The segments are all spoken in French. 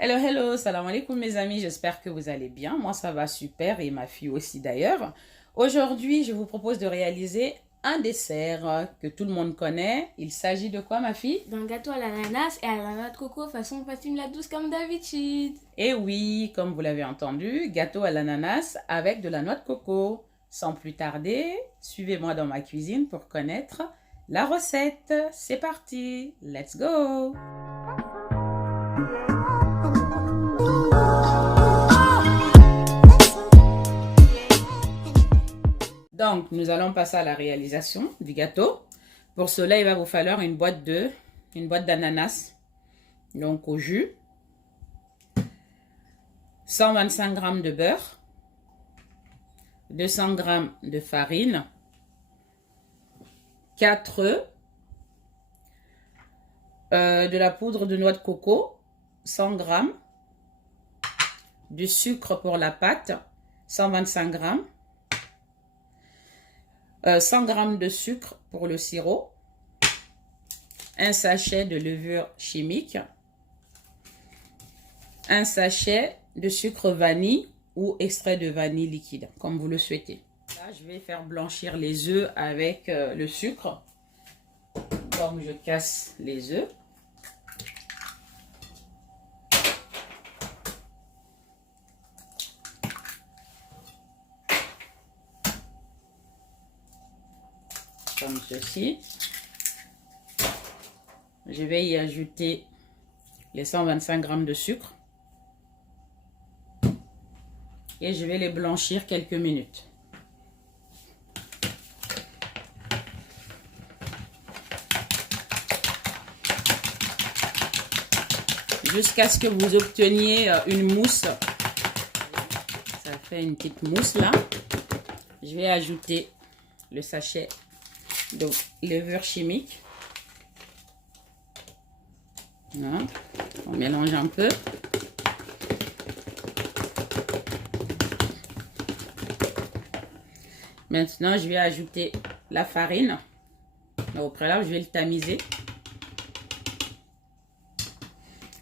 Hello, hello, salam alaikum mes amis, j'espère que vous allez bien. Moi, ça va super et ma fille aussi d'ailleurs. Aujourd'hui, je vous propose de réaliser un dessert que tout le monde connaît. Il s'agit de quoi, ma fille? D'un gâteau à l'ananas et à la noix de coco façon Fatim la douce comme d'habitude. Et oui, comme vous l'avez entendu, gâteau à l'ananas avec de la noix de coco. Sans plus tarder, suivez-moi dans ma cuisine pour connaître la recette. C'est parti, let's go! Donc, nous allons passer à la réalisation du gâteau. Pour cela, il va vous falloir une boîte d'ananas, donc au jus, 125 g de beurre, 200 g de farine, 4 œufs, de la poudre de noix de coco, 100 g, du sucre pour la pâte, 125 g, 100 g de sucre pour le sirop, un sachet de levure chimique, un sachet de sucre vanille ou extrait de vanille liquide, comme vous le souhaitez. Là, je vais faire blanchir les œufs avec le sucre. Donc, je casse les œufs. Comme ceci. Je vais y ajouter les 125 g de sucre et je vais les blanchir quelques minutes. Jusqu'à ce que vous obteniez une mousse. Ça fait une petite mousse là. Je vais ajouter le sachet de levure chimique. Voilà. On mélange un peu. Maintenant, je vais ajouter la farine. Au préalable, je vais le tamiser.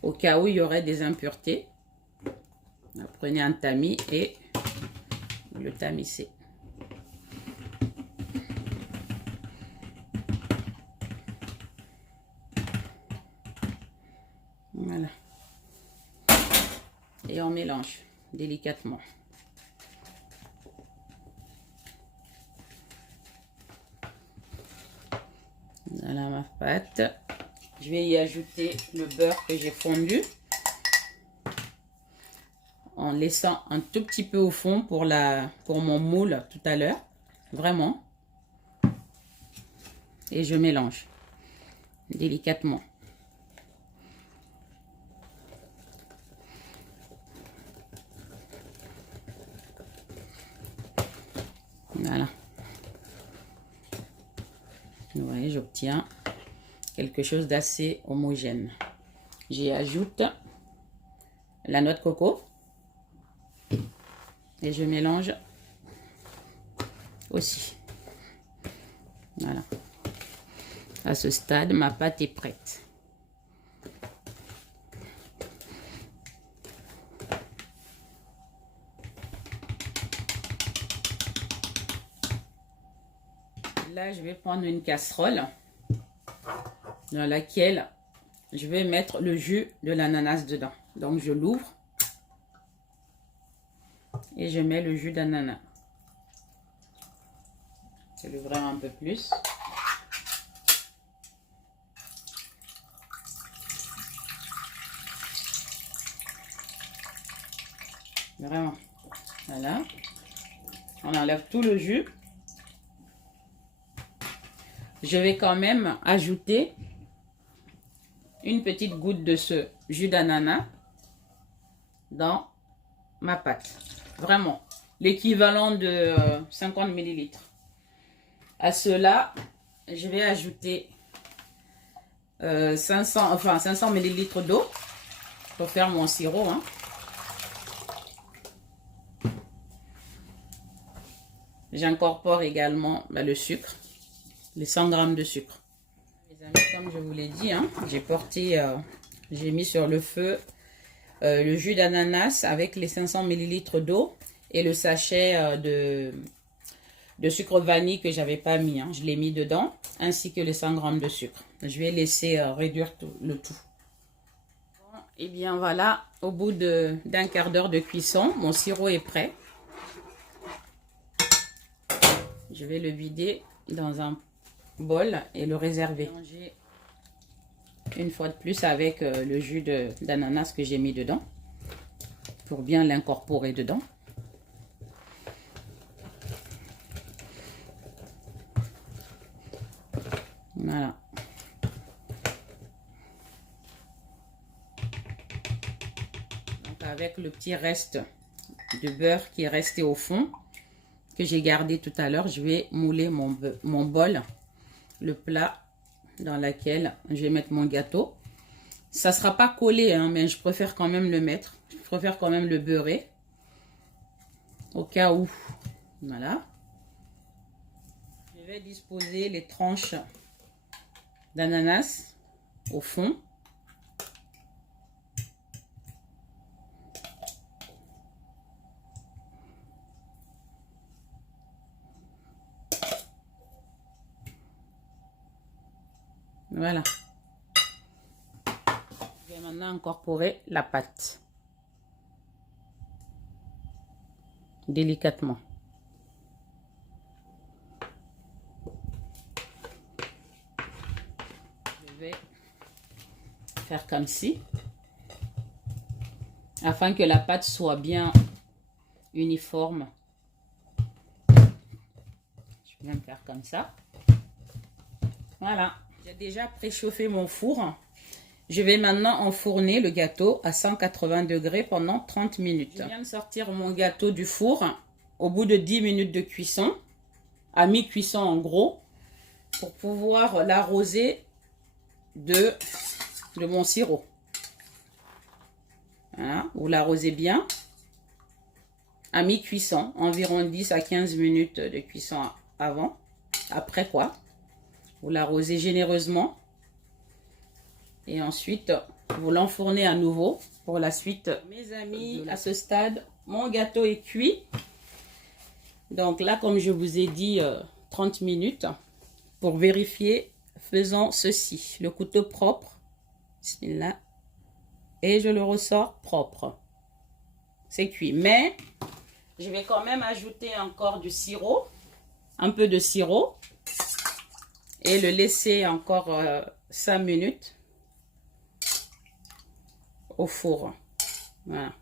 Au cas où il y aurait des impuretés. Vous prenez un tamis et vous le tamisez. Voilà. Et on mélange délicatement. Voilà ma pâte. Je vais y ajouter le beurre que j'ai fondu. En laissant un tout petit peu au fond pour mon moule tout à l'heure. Vraiment. Et je mélange délicatement. Voilà. Vous voyez, j'obtiens quelque chose d'assez homogène. J'y ajoute la noix de coco et je mélange aussi. Voilà. À ce stade, ma pâte est prête. Là, je vais prendre une casserole dans laquelle je vais mettre le jus de l'ananas dedans. Donc, je l'ouvre et je mets le jus d'ananas. Je l'ouvre un peu plus. Vraiment. Voilà. On enlève tout le jus. Je vais quand même ajouter une petite goutte de ce jus d'ananas dans ma pâte. Vraiment, l'équivalent de 50 ml. À cela, je vais ajouter 500 ml d'eau pour faire mon sirop. Hein. J'incorpore également le sucre. Les 100 g de sucre. Les amis, comme je vous l'ai dit, hein, j'ai mis sur le feu le jus d'ananas avec les 500 ml d'eau et le sachet de sucre vanille que j'avais pas mis. Hein. Je l'ai mis dedans, ainsi que les 100 g de sucre. Je vais laisser réduire le tout. Bon, et bien voilà, au bout d'un quart d'heure de cuisson, mon sirop est prêt. Je vais le vider dans un bol et le réserver. Une fois de plus avec le jus d'ananas que j'ai mis dedans pour bien l'incorporer dedans. Voilà. Donc avec le petit reste de beurre qui est resté au fond, que j'ai gardé tout à l'heure, je vais mouler mon bol, le plat dans lequel je vais mettre mon gâteau. Ça sera pas collé, hein, mais je préfère quand même le mettre. Je préfère quand même le beurrer. Au cas où. Voilà. Je vais disposer les tranches d'ananas au fond. Voilà. Je vais maintenant incorporer la pâte. Délicatement. Je vais faire comme ci. Afin que la pâte soit bien uniforme. Je vais même faire comme ça. Voilà. J'ai déjà préchauffé mon four. Je vais maintenant enfourner le gâteau à 180 degrés pendant 30 minutes. Je viens de sortir mon gâteau du four au bout de 10 minutes de cuisson, à mi-cuisson en gros, pour pouvoir l'arroser de mon sirop. Voilà, vous l'arrosez bien à mi-cuisson, environ 10 à 15 minutes de cuisson avant, après quoi. Vous l'arrosez généreusement et ensuite vous l'enfournez à nouveau pour la suite. Mes amis, à ce stade, mon gâteau est cuit. Donc là, comme je vous ai dit, 30 minutes. Pour vérifier, faisons ceci. Le couteau propre, bismillah, et je le ressors propre. C'est cuit. Mais je vais quand même ajouter encore du sirop, un peu de sirop. Et le laisser encore 5 minutes au four. Voilà.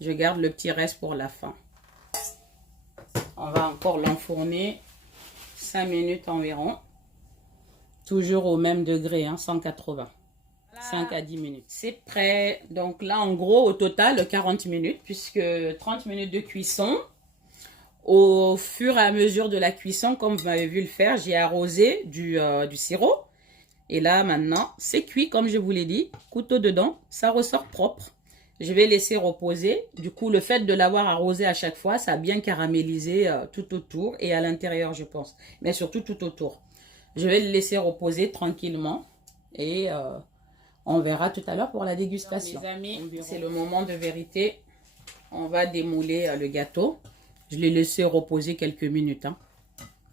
Je garde le petit reste pour la fin. On va encore l'enfourner 5 minutes environ. Toujours au même degré, hein, 180. Voilà. 5 à 10 minutes. C'est prêt. Donc là, en gros, au total, 40 minutes, puisque 30 minutes de cuisson. Au fur et à mesure de la cuisson, comme vous m'avez vu le faire, j'ai arrosé du sirop. Et là, maintenant, c'est cuit, comme je vous l'ai dit. Couteau dedans, ça ressort propre. Je vais laisser reposer. Du coup, le fait de l'avoir arrosé à chaque fois, ça a bien caramélisé tout autour et à l'intérieur, je pense. Mais surtout tout autour. Je vais le laisser reposer tranquillement. Et on verra tout à l'heure pour la dégustation. Mes amis, c'est le moment de vérité. On va démouler le gâteau. Je l'ai laissé reposer quelques minutes, hein.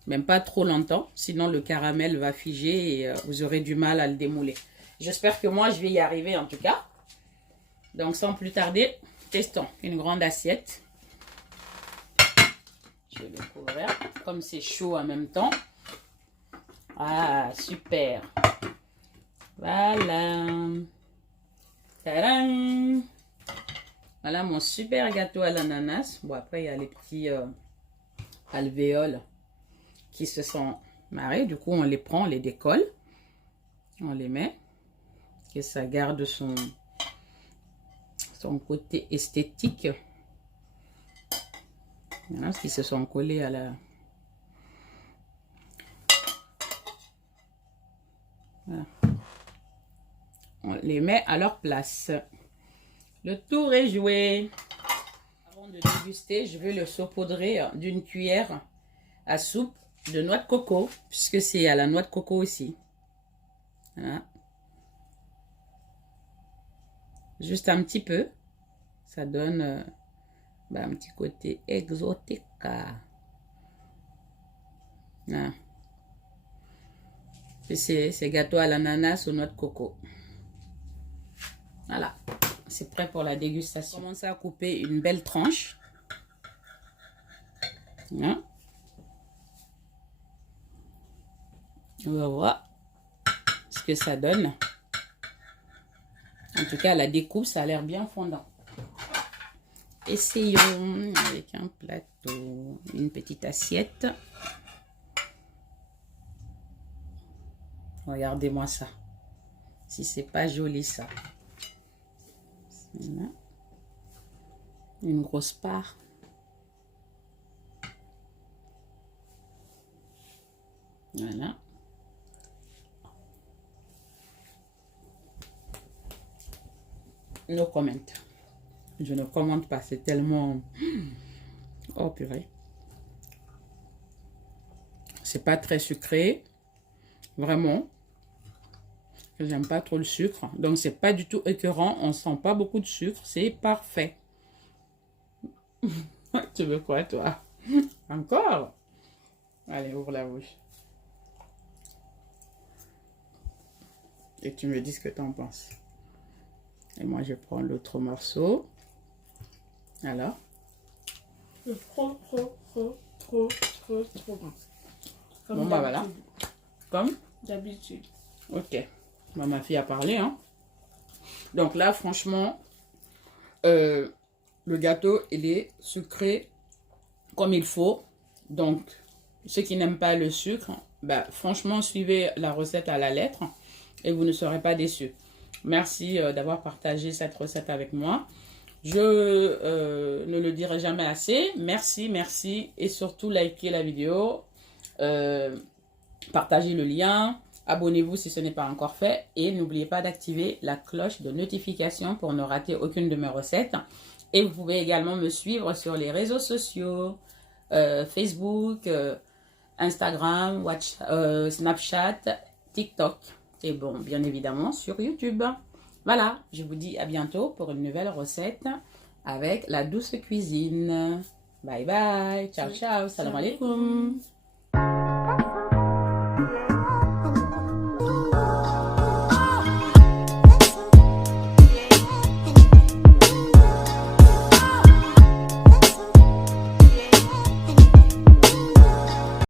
Même pas trop longtemps, sinon le caramel va figer et vous aurez du mal à le démouler. J'espère que moi, je vais y arriver en tout cas. Donc, sans plus tarder, testons. Une grande assiette. Je vais le couvrir, comme c'est chaud en même temps. Ah, super. Voilà. Tadam! Voilà mon super gâteau à l'ananas. Bon, après, il y a les petits alvéoles qui se sont marrés. Du coup, on les prend, on les décolle. On les met. Que ça garde son côté esthétique. Voilà, qui se sont collés à la... Voilà. On les met à leur place. Le tour est joué. Avant de déguster, je vais le saupoudrer d'une cuillère à soupe de noix de coco, puisque c'est à la noix de coco aussi. Voilà. Juste un petit peu. Ça donne un petit côté exotique. Ah. Et c'est gâteau à l'ananas aux noix de coco. Voilà, c'est prêt pour la dégustation. Commencez à couper une belle tranche. Hein? On va voir ce que ça donne. En tout cas, la découpe, ça a l'air bien fondant. Essayons avec un plateau, une petite assiette. Regardez-moi ça. Si c'est pas joli ça. Voilà. Une grosse part. Voilà. No comment. Je ne commente pas, c'est tellement... Oh purée. C'est pas très sucré. Vraiment. J'aime pas trop le sucre. Donc c'est pas du tout écœurant. On sent pas beaucoup de sucre. C'est parfait. Tu veux quoi toi? Encore? Allez, ouvre la bouche. Et tu me dis ce que tu en penses. Et moi je prends l'autre morceau. Alors? C'est trop bon. Bon bah voilà. Comme d'habitude. Ok. Bah, ma fille a parlé. Hein. Donc là, franchement, le gâteau, il est sucré comme il faut. Donc, ceux qui n'aiment pas le sucre, bah, franchement, suivez la recette à la lettre et vous ne serez pas déçus. Merci d'avoir partagé cette recette avec moi. Je ne le dirai jamais assez. Merci, merci. Et surtout, likez la vidéo. Partagez le lien. Abonnez-vous si ce n'est pas encore fait. Et n'oubliez pas d'activer la cloche de notification pour ne rater aucune de mes recettes. Et vous pouvez également me suivre sur les réseaux sociaux. Facebook, Instagram, Snapchat, TikTok. Et bon, bien évidemment sur YouTube. Voilà, je vous dis à bientôt pour une nouvelle recette avec la douce cuisine. Bye bye, ciao ciao, salam alaikum.